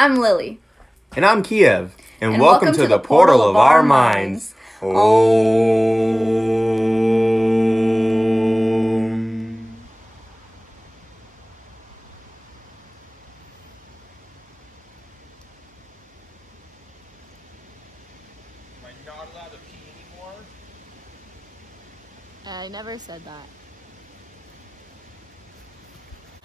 I'm Lily. And I'm Kiev. And welcome to the portal of our minds. Om. Am I not allowed to pee anymore? I never said that.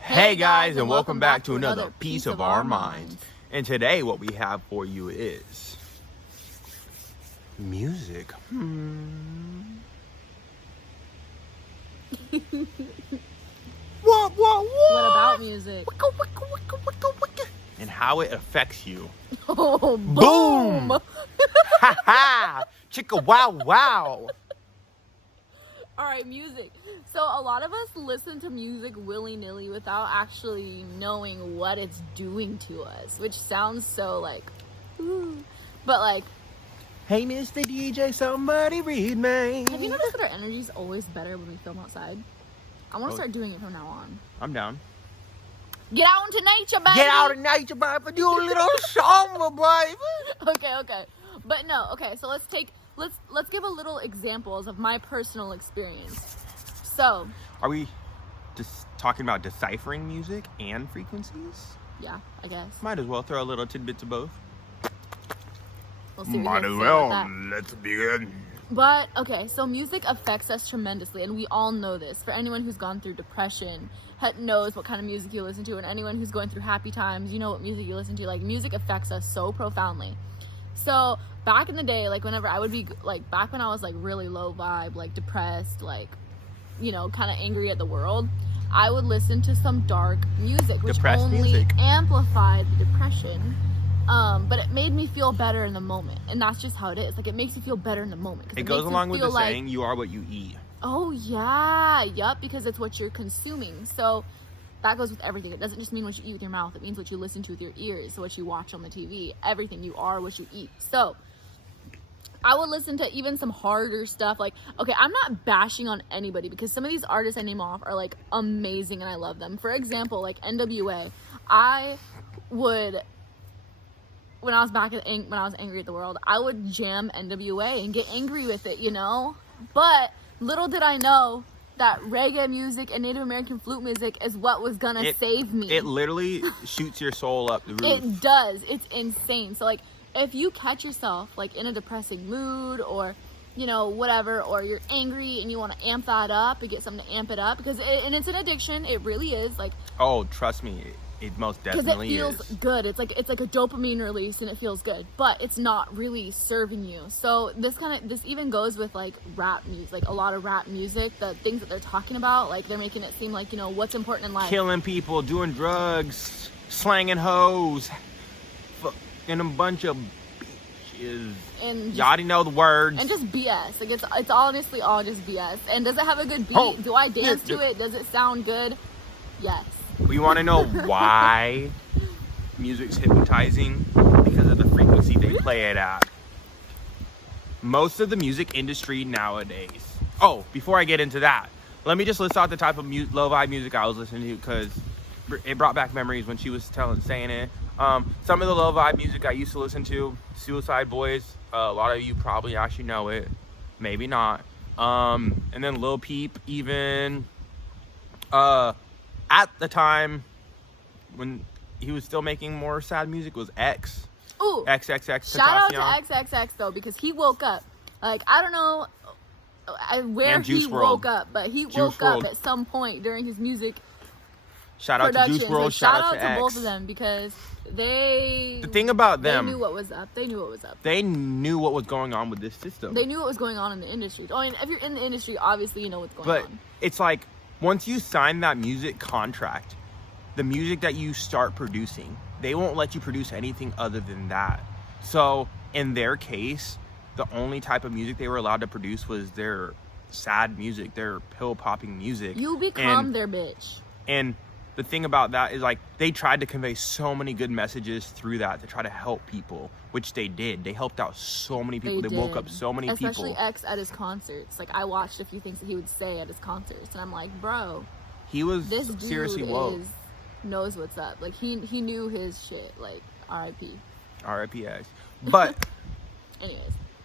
Hey guys, and welcome back to another piece of our minds. And today what we have for you is music. What? What about music? And how it affects you. Oh, Boom! boom! Ha ha! Chicka wow wow! All right, music. So a lot of us listen to music willy-nilly without actually knowing what it's doing to us, which sounds so like, ooh. But like, Hey Mr. DJ, somebody read me. have you noticed that our energy is always better when we film outside? I want to start doing it from now on. I'm down. Get out into nature, baby. Get out of nature, baby. Do a little summer, baby. Okay. But no, okay, so let's give a little examples of my personal experience. So, Are we just talking about deciphering music and frequencies? yeah, I guess. Might as well throw a little tidbits of both. We'll see what you have to say about that. Let's begin. But, okay, so music affects us tremendously, and we all know this. For anyone who's gone through depression, knows what kind of music you listen to, and anyone who's going through happy times, you know what music you listen to. Like, music affects us so profoundly. So, back in the day, like, whenever I would be, like, back when I was, like, really low vibe, like, depressed, like, you know, kind of angry at the world, I would listen to some dark music, which Depressed only music. amplified the depression. But it made me feel better in the moment, and that's just how it is. Like, it makes you feel better in the moment. It goes along with the saying, you are what you eat. Oh yeah, yup, because it's what you're consuming. So that goes with everything. It doesn't just mean what you eat with your mouth. It means what you listen to with your ears, so what you watch on the TV, everything. You are what you eat. So I would listen to even some harder stuff. Like, okay, I'm not bashing on anybody because some of these artists I name off are like amazing and I love them. For example, like NWA, I would, when I was when I was angry at the world, I would jam NWA and get angry with it, you know? But little did I know that reggae music and Native American flute music is what was gonna save me. It literally shoots your soul up the roof. It does. It's insane. So, like, if you catch yourself, like, in a depressing mood or, you know, whatever, or you're angry and you want to amp that up and get something to amp it up, because and it's an addiction. It really is. Like, Oh, trust me, it most definitely because it feels good. It's like a dopamine release and it feels good, but it's not really serving you. So this even goes with like rap music, like a lot of rap music, the things that they're talking about, like they're making it seem like, you know, what's important in life. Killing people, doing drugs, slanging hoes, fucking a bunch of bitches. And You already know the words. And just BS. Like, it's honestly all just BS. And does it have a good beat? Oh, Do I dance to it? Does it sound good? Yes. We want to know why music's hypnotizing? Because of the frequency they play it at. Most of the music industry nowadays. Oh, before I get into that, let me just list out the type of low vibe music I was listening to, because it brought back memories when she was saying it. Some of the low vibe music I used to listen to, Suicide Boys. A lot of you probably actually know it, maybe not. And then Lil Peep, even. At the time when he was still making more sad music, was X. Ooh. XXX. Shout out to XXX though, because he woke up. Like, I don't know where he woke up, but he woke up at some point during his music Shout out to Juice productions. WRLD. Like, Shout out to to X. both of them, because the thing about them, they knew what was up. They knew what was going on with this system. They knew what was going on in the industry. I mean, if you're in the industry, obviously you know what's going on. But it's like, once you sign that music contract, the music that you start producing, they won't let you produce anything other than that. So in their case, the only type of music they were allowed to produce was their sad music, their pill popping music. You become their bitch. And the thing about that is, like, they tried to convey so many good messages through that to try to help people, which they did. They helped out so many people. They woke up so many people. Especially X at his concerts. Like, I watched a few things that he would say at his concerts, and I'm like, bro, he was this dude seriously woke. knows what's up. Like, he knew his shit. Like, R.I.P. R.I.P.X. But Anyways.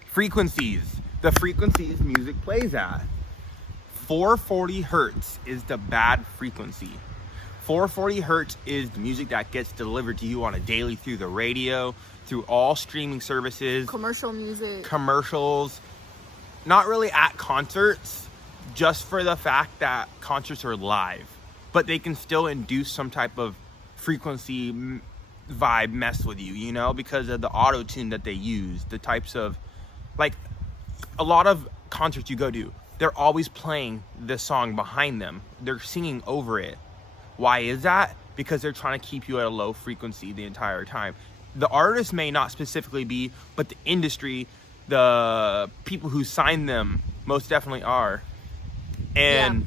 frequencies. The frequencies music plays at. 440 hertz is the bad frequency. 440 hertz is the music that gets delivered to you on a daily through the radio, through all streaming services, Commercial music. commercials, not really at concerts, just for the fact that concerts are live, but they can still induce some type of frequency vibe mess with you, you know, because of the auto tune that they use, the types of, like, a lot of concerts you go to, they're always playing this song behind them. They're singing over it. Why is that? Because they're trying to keep you at a low frequency the entire time. The artist may not specifically be, but the industry, the people who sign them most definitely are. And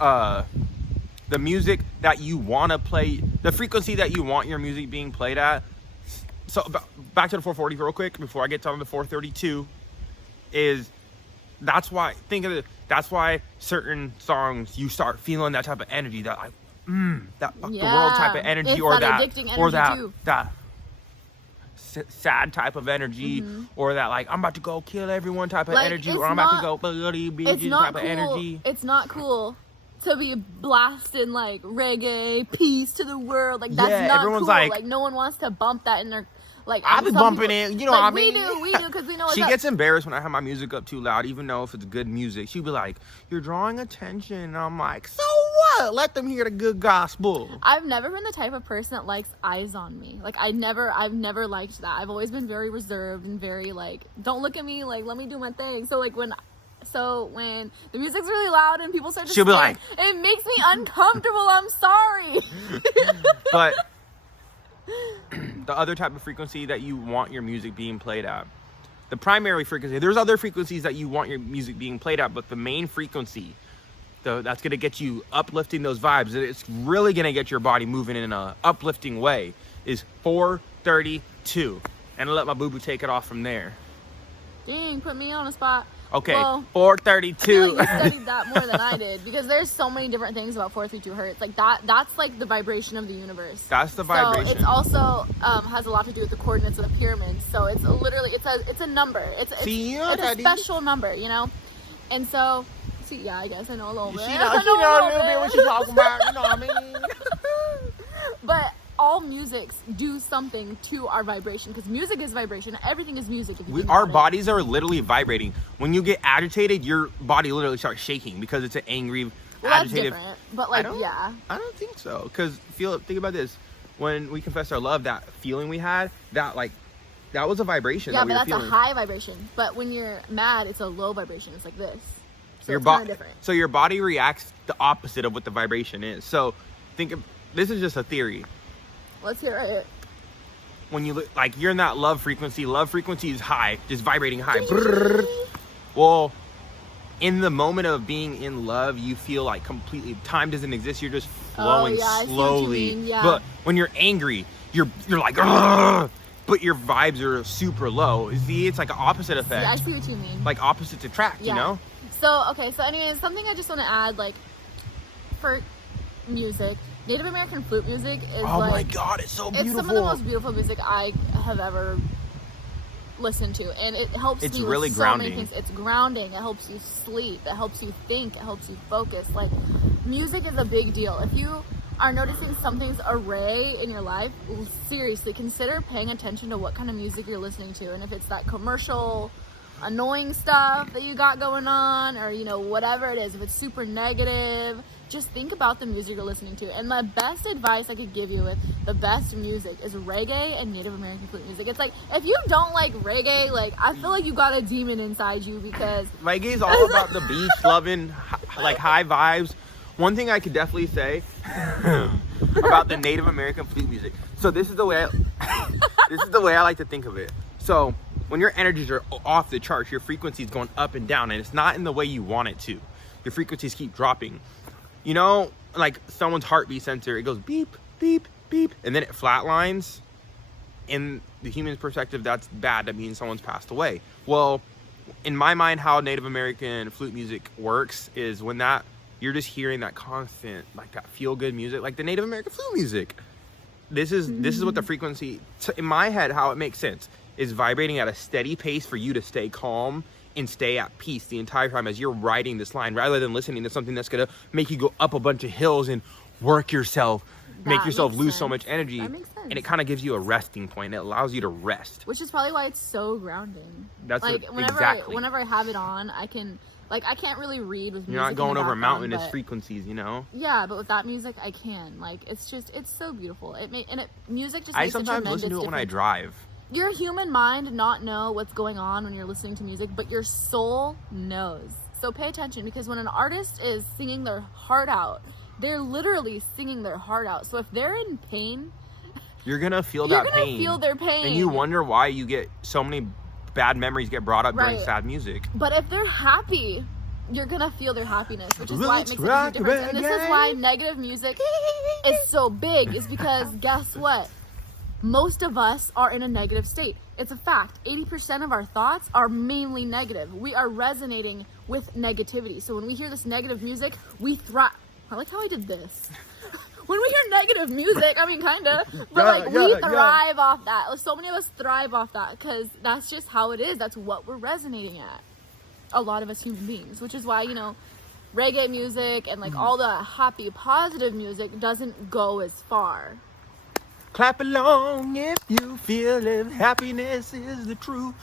the music that you want to play, the frequency that you want your music being played at. So back to the 440 real quick before I get to the 432 is, that's why, think of it, that's why certain songs you start feeling that type of energy, that like, that fuck the world type of energy, it's or that that, addicting or energy too. that sad type of energy, or that like I'm about to go kill everyone type of Like, energy, it's or I'm about to not- go bloody It's bitches not type cool. of energy. It's not cool to be blasting like reggae, peace to the world. Like that's Yeah, not everyone's cool. like- No one wants to bump that in their like. I've been some bumping people- it, you know like, what I mean? We do, because we know what's She up. gets embarrassed when I have my music up too loud, even though if it's good music. She'd be like, "You're drawing attention." And I'm like, "So what? Let them hear the good gospel." I've never been the type of person that likes eyes on me. Like I've never liked that. I've always been very reserved and very like, don't look at me, like let me do my thing. So when the music's really loud and people start to She'll be sing, like- it makes me uncomfortable. I'm sorry. But the other type of frequency that you want your music being played at, the primary frequency, there's other frequencies that you want your music being played at, but the main frequency, that's going to get you uplifting those vibes, it's really going to get your body moving in a uplifting way, is 432. And I'll let my boo-boo take it off from there. Dang, put me on a spot. Okay, Well, I 432. feel like you studied that more than I did, because there's so many different things about 432 hertz. Like that's like the vibration of the universe. That's the vibration. So it's also has a lot to do with the coordinates of the pyramid. So it's literally it's a number. It's See, you know it's what a I did? special number, you know. And so, see, yeah, I guess I know a little bit. She I know a little bit what she's talking about, you know what I mean? But all musics do something to our vibration, because music is vibration. Everything is music. If you think Our about it. bodies are literally vibrating. When you get agitated, your body literally starts shaking because it's an angry, Well, that's agitated. different. But like, yeah. I don't think so. Because think about this: when we confessed our love, that feeling we had, that was a vibration. Yeah, that we but were that's feeling. a high vibration. But when you're mad, it's a low vibration. It's like this. So Your it's kind body, of different. so your body reacts the opposite of what the vibration is. So think of this is just a theory. Let's hear it. When you like, you're in that love frequency is high, just vibrating high. Brrr. Well, in the moment of being in love, you feel like completely time doesn't exist. You're just flowing yeah, I see what you slowly. mean, yeah. But when you're angry, you're like, "Ugh," but your vibes are super low. See, it's like an opposite effect. Yeah, I see what you mean. Like opposites attract, Yeah. you know? So, okay, so anyways, something I just want to add, like, for music, Native American flute music is Oh like, my God, it's so beautiful. it's some of the most beautiful music I have ever listened to, and it helps It's me really with so many grounding. things. It's grounding. It helps you sleep. It helps you think. It helps you focus. Like, music is a big deal. If you are noticing something's array in your life, seriously consider paying attention to what kind of music you're listening to, and if it's that commercial annoying stuff that you got going on, or you know, whatever it is, if it's super negative, just think about the music you're listening to. And the best advice I could give you with the best music is reggae and Native American flute music. It's like, if you don't like reggae, like, I feel like you got a demon inside you, because Reggae is all about the beach, loving, like high vibes. One thing I could definitely say about the Native American flute music. So this is the way I like to think of it. So when your energies are off the charts, your frequency is going up and down, and it's not in the way you want it to. Your frequencies keep dropping. You know, like someone's heartbeat sensor, it goes beep, beep, beep, and then it flatlines. In the human's perspective, that's bad. That means someone's passed away. Well, in my mind, how Native American flute music works is when that you're just hearing that constant, like that feel-good music, like the Native American flute music. this is what the frequency, in my head, how it makes sense, is vibrating at a steady pace for you to stay calm and stay at peace the entire time as you're writing this line, rather than listening to something that's gonna make you go up a bunch of hills and work yourself, make yourself lose so much energy. That makes sense. And it kind of gives you a resting point. It allows you to rest. Which is probably why it's so grounding. That's like exactly. whenever I have it on, I can, like, I can't really read with music. You're not going over background, mountainous frequencies, you know? Yeah, but with that music, I can. Like, it's so beautiful. Music just I makes a sometimes tremendous listen to it when I difference. drive. Your human mind not know what's going on when you're listening to music, but your soul knows. So pay attention, because when an artist is singing their heart out, they're literally singing their heart out. So if they're in pain, you're gonna feel you're that gonna pain. feel their pain. And you wonder why you get so many bad memories get brought up during sad music. But if they're happy, you're gonna feel their happiness, which is why it makes a rock huge difference. And this is reggae. why negative music is so big, is because guess what? Most of us are in a negative state. It's a fact. 80% of our thoughts are mainly negative. We are resonating with negativity. So when we hear this negative music, we thrive. I like how I did this. When we hear negative music, I mean, kinda, but we thrive off that. So many of us thrive off that because that's just how it is. That's what we're resonating at. A lot of us human beings, which is why, you know, reggae music and like all the happy, positive music doesn't go as far. Clap along if you feel it. Happiness is the truth.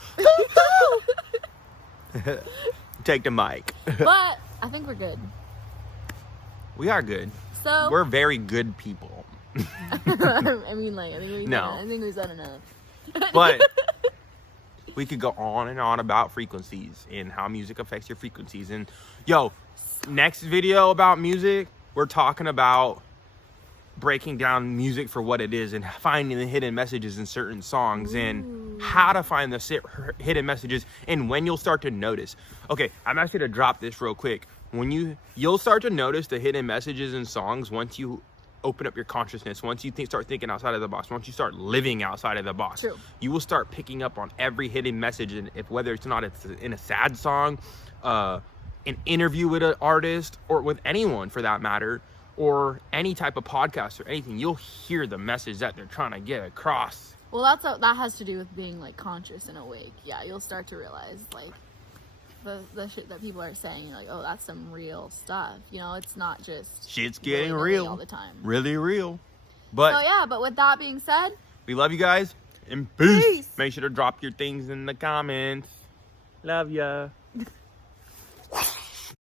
Take the mic. But I think we're good. We are good. So We're very good people. I mean, like, I think we said enough. But we could go on and on about frequencies and how music affects your frequencies. And yo, next video about music, we're talking about breaking down music for what it is and finding the hidden messages in certain songs. Ooh. And how to find the hidden messages and when you'll start to notice. Okay, I'm actually gonna drop this real quick. When you'll start to notice the hidden messages in songs once you open up your consciousness, once you start thinking outside of the box, once you start living outside of the box. True. You will start picking up on every hidden message, and if whether it's in a sad song, an interview with an artist, or with anyone for that matter, or any type of podcast or anything, you'll hear the message that they're trying to get across. Well, that has to do with being like conscious and awake. Yeah, you'll start to realize like the shit that people are saying. You're like, oh, that's some real stuff. You know, it's not just shit's getting really real all the time. Really real. But so yeah, but with that being said, we love you guys and peace. Make sure to drop your things in the comments. Love ya.